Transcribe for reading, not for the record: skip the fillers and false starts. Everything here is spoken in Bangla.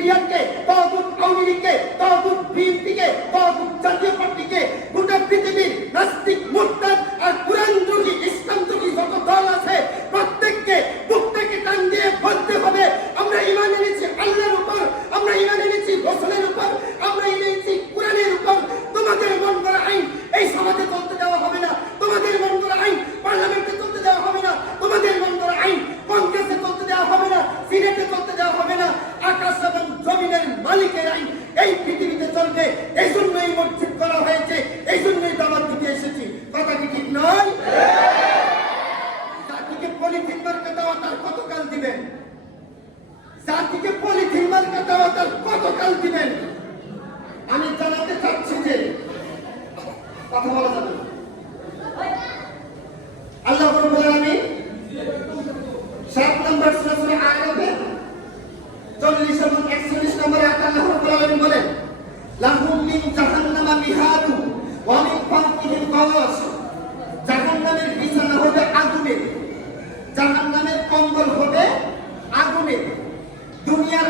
বিডিআরকে, তাগুত আওয়ামী লীগকে, তাগুত বিএনপিকে, তাগুত জাতীয় পার্টিকে, গোটা পৃথিবীর নাস্তিক মুরতাদ আর কুরআনদ্রোহী ইসলামদ্রোহী যত দল আছে প্রত্যেককে বুক থেকে টান দিয়ে বলতে হবে আমরা ঈমান এনেছি আল্লাহর উপর, আমরা ঈমান এনেছি রাসূলের উপর, আমরা ঈমান এনেছি কুরআনের উপর। তোমাদের মন করা আইন এই সমাজে চলতে দেওয়া হবে না, তোমাদের মন করা আইন পার্লামেন্টে চলতে দেওয়া হবে না, তোমাদের মন করা আইন কংগ্রেসে চলতে দেওয়া হবে না, সিনেটে চলতে দেওয়া হবে না। আকাশ এবং জমিনের মালিকের আইন এই পৃথিবীতে চলবে। এই জন্যই মসজিদ করা হয়েছে, এই জন্যই দাওয়াত দিতে এসেছি। কথা কি ঠিক নয়? জাতিকে পলিথিন মার্কা দাওয়াত আর কতকাল দিবেন? জাতিকে পলিথিন মার্কা দাওয়াত আর কতকাল দিবেন? আমি জানাতে চাচ্ছি যে কথা বলা যাবে না। আল্লাহ রাব্বুল আলামিন 7 নম্বর সূরা আরাফে 40 এবং 41 নম্বরে আল্লাহ রাব্বুল আলামিন বলেন লাহুম মিন জাহান্নামা মিহাদু ওয়া মিন ফাওকিহিম গাওয়াশ। জাহান্নামের বিছানা হবে আগুনের, জাহান্নামের কম্বল হবে আগুনের। দুনিয়ার